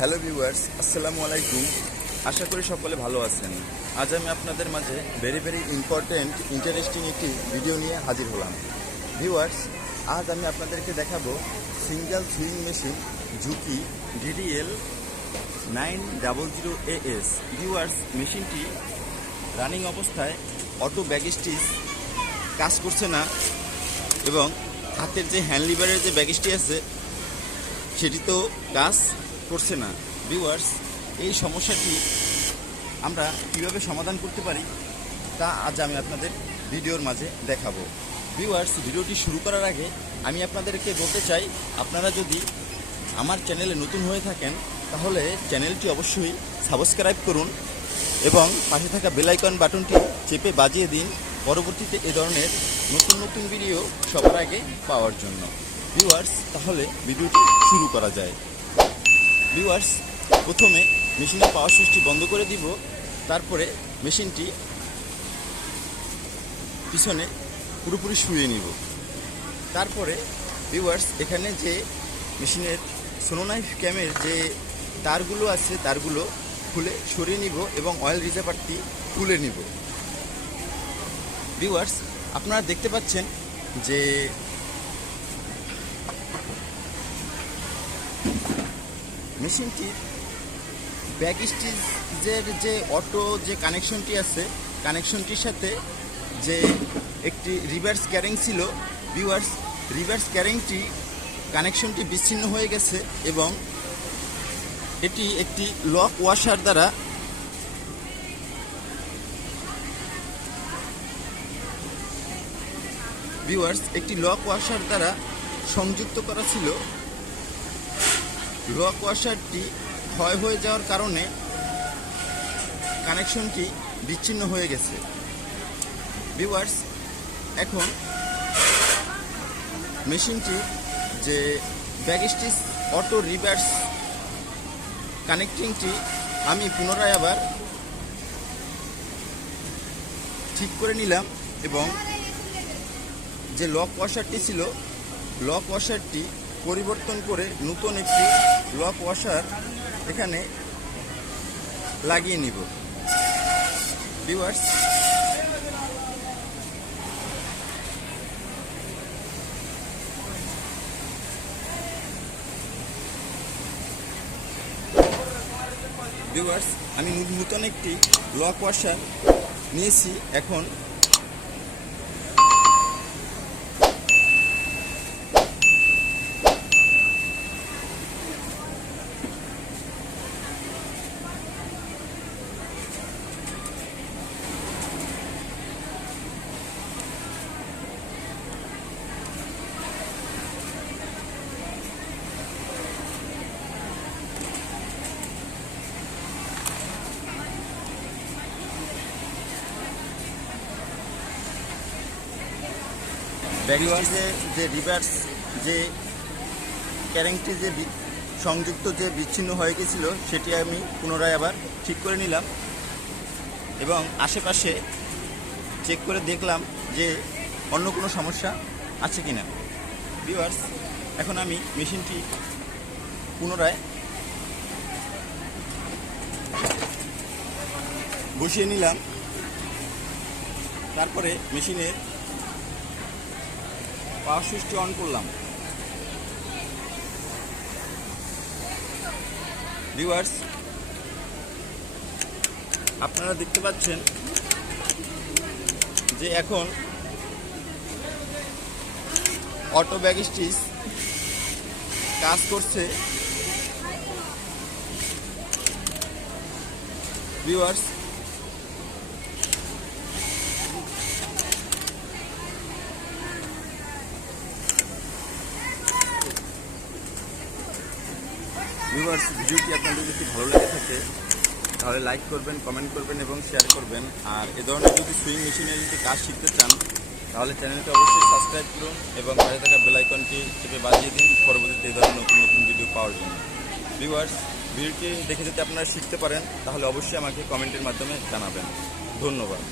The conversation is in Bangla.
হ্যালো ভিউয়ার্স, আসসালামু আলাইকুম। আশা করি সকলে ভালো আছেন। আজ আমি আপনাদের মাঝে ভেরি ইম্পর্ট্যান্ট ইন্টারেস্টিং একটি ভিডিও নিয়ে হাজির হলাম। ভিউয়ার্স, আজ আমি আপনাদেরকে দেখাবো সিঙ্গেল সুইং মেশিন ঝুঁকি DDL 900AS। ভিউয়ার্স, মেশিনটি রানিং অবস্থায় অটো ব্যাগ স্টিচ কাজ করছে না এবং হাতের যে হ্যান্ড লিভারের যে ব্যাগ স্টিচ আছে সেটি তো কাজ করছে না। ভিউয়ার্স, এই সমস্যাটি আমরা কীভাবে সমাধান করতে পারি তা আজ আমি আপনাদের ভিডিওর মাঝে দেখাবো। ভিউয়ার্স, ভিডিওটি শুরু করার আগে আমি আপনাদেরকে বলতে চাই, আপনারা যদি আমার চ্যানেলে নতুন হয়ে থাকেন তাহলে চ্যানেলটি অবশ্যই সাবস্ক্রাইব করুন এবং পাশে থাকা বেল আইকন বাটনটি চেপে বাজিয়ে দিন পরবর্তীতে এ ধরনের নতুন ভিডিও সবার আগে পাওয়ার জন্য। ভিউয়ার্স, তাহলে ভিডিওটি শুরু করা যায়। ভিউয়ার্স, প্রথমে মেশিনের পাওয়ার সুইচটি বন্ধ করে দিব, তারপরে মেশিনটি পিছনে পুরোপুরি শুয়ে নিব। তারপরে ভিউয়ার্স, এখানে যে মেশিনের সোনোনাইফ ক্যামের যে তারগুলো আছে তারগুলো খুলে সরিয়ে নিব এবং অয়েল রিজার্ভারটি খুলে নিব। ভিউয়ার্স, আপনারা দেখতে পাচ্ছেন যে মেশিনটির ব্যাক স্টিচের যে অটো যে কানেকশনটি আছে, কানেকশনটির সাথে যে একটি রিভার্স ক্যারিং ছিল, ভিউয়ার্স, রিভার্স ক্যারিংটি কানেকশনটি বিচ্ছিন্ন হয়ে গেছে এবং এটি একটি লক ওয়াশার দ্বারা সংযুক্ত করা ছিল। লক ওয়াশারটি ক্ষয় হয়ে যাওয়ার কারণে কানেকশনটি বিচ্ছিন্ন হয়ে গেছে। ভিউয়ার্স, এখন মেশিনটি যে ব্যাক স্টিচ অটো রিভার্স কানেক্টিংটি আমি পুনরায় আবার ঠিক করে নিলাম এবং যে লক ওয়াশারটি ছিল, লক ওয়াশারটি পরিবর্তন করে নতুন একটি লক ওয়াশার এখানে লাগিয়ে নিব। ভিউয়ার্স, আমি নতুন একটি লক ওয়াশার নিয়েছি। এখন ব্যাগওয়ার্সের যে রিভার্স যে ক্যারিংটি যে সংযুক্ত যে বিচ্ছিন্ন হয়ে গেছিল সেটি আমি পুনরায় আবার ঠিক করে নিলাম এবং আশেপাশে চেক করে দেখলাম যে অন্য কোনো সমস্যা আছে কিনা। ভিউয়ার্স, এখন আমি মেশিনটি পুনরায় বসিয়ে নিলাম, তারপরে মেশিনের পাওয়ার সুইচটি অন করলাম। ভিউয়ার্স, আপনারা দেখতে পাচ্ছেন যে এখন অটো ব্যাগ স্টিচ কাজ করছে। ভিউয়ার্স, ভিডিওটি আপনাদের যদি ভালো লেগে থাকে তাহলে লাইক করবেন, কমেন্ট করবেন এবং শেয়ার করবেন। আর এ ধরনের যদি সুইং মেশিনের যদি কাজ শিখতে চান তাহলে চ্যানেলটি অবশ্যই সাবস্ক্রাইব করুন এবং পাশে থাকা বেল আইকনটি চেপে বাজিয়ে দিন পরবর্তীতে এই ধরনের নতুন ভিডিও পাওয়ার জন্য। ভিউয়ার্স, ভিডিওটি দেখে যদি আপনারা শিখতে পারেন তাহলে অবশ্যই আমাকে কমেন্টের মাধ্যমে জানাবেন। ধন্যবাদ।